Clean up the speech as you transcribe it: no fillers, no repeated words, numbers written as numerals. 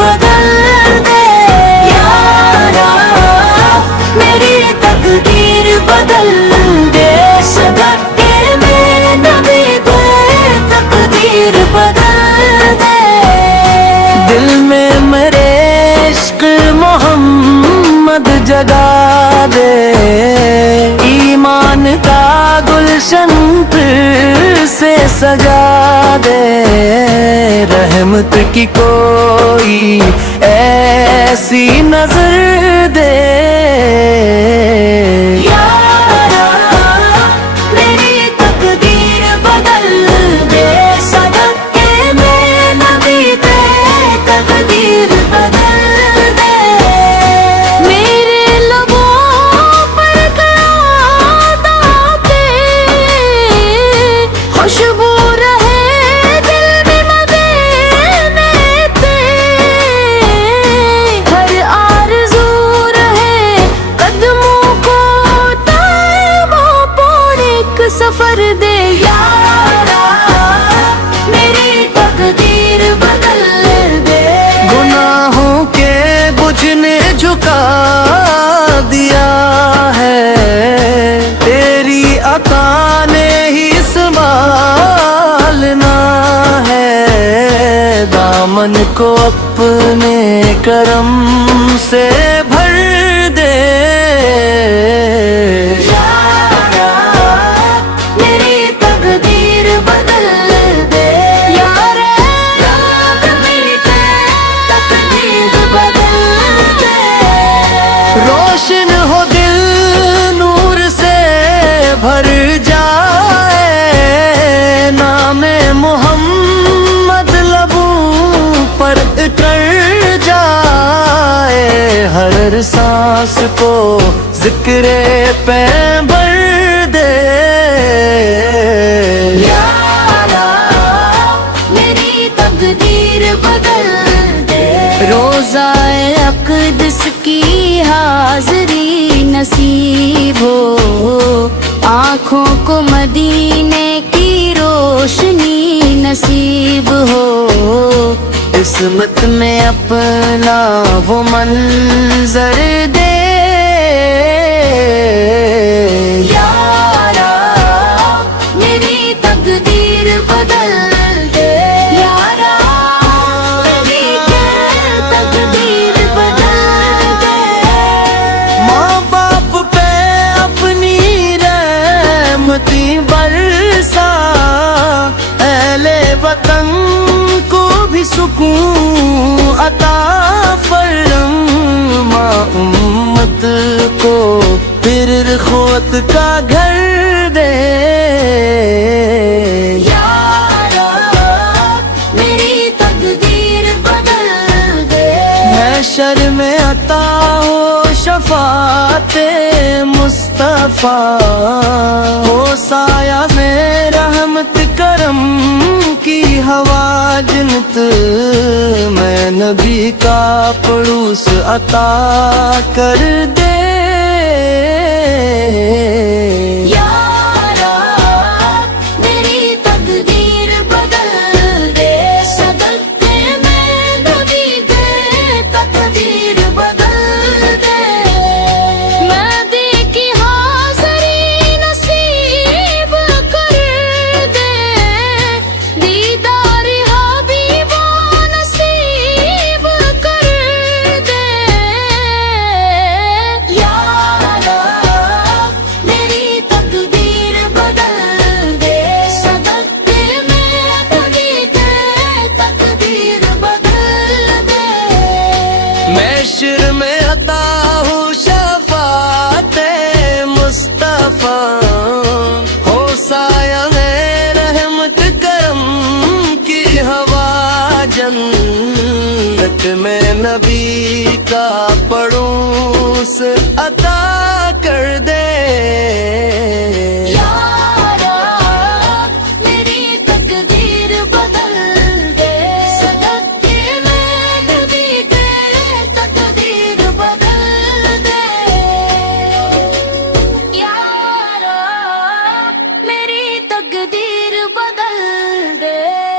بدل دے یارا، میری تقدیر بدل دے، صدقے میں نبی دے تقدیر بدل دے، دل میں میرے عشق محمد جگا دے، ایمان کا گلشن پھر سے سجا دے، رحمت کی کوئی ایسی نظر دے یارا، میری تقدیر بدل دے، صدقے میں نبی دے تقدیر بدل دے، میرے لبوں پر قیادات خوشبو رہے دل میں مدینے تے، ہر آرزو رہے قدموں کو طیبوں پور ایک سفر دے یارا، میری تقدیر بدل دے، گناہوں کے بجھنے جھکا دیا ہے، تیری عطا نے ہی سنبھالنا ہے، دامن کو اپنے کرم سے بھر دے یارا، میری تقدیر بدل دے یارا، میری تقدیر بدل دے، روشن ہو دل نور سے بھر جائے، نام محمد لبوں پر اتر جائے، ہر سانس کو ذکر پیغمبر دے یارا، میری تقدیر بدل دے، روزہ اقدس کی حاضری نصیب ہو، آنکھوں کو مدینے کی روشنی نصیب ہو، قسمت میں اپنا وہ منظر دے یارا، میری تقدیر بدل دے یارا، میری تقدیر بدل دے، ماں باپ پہ اپنی رحمتی برسا، اہل وطن کو بھی سکون عطا فرما، امت کو پھر اخوت کا گھر دے یارا، میری تقدیر بدل دے، محشر میں عطا ہو شفاعت مصطفیٰ، ہو سایہ میں رحمت کرم کی ہوا جنت، میں نبی کا پڑوس عطا کر دے یارا، میری تقدیر بدل دے، صدقے میں نبی دے تقدیر بدل دے، مہدی کی حاضری نصیب کر دے، دیدار حبیبا نصیب کر دے یارا، میری تقدیر بدل دے، صدقے میں نبی دے تقدیر بدل دے، محشر میں عطا ہو شفاعت مصطفیٰ، ہو سایہ رحمت کرم کی ہوا جنت، میں نبی کا پڑوس عطا کر دے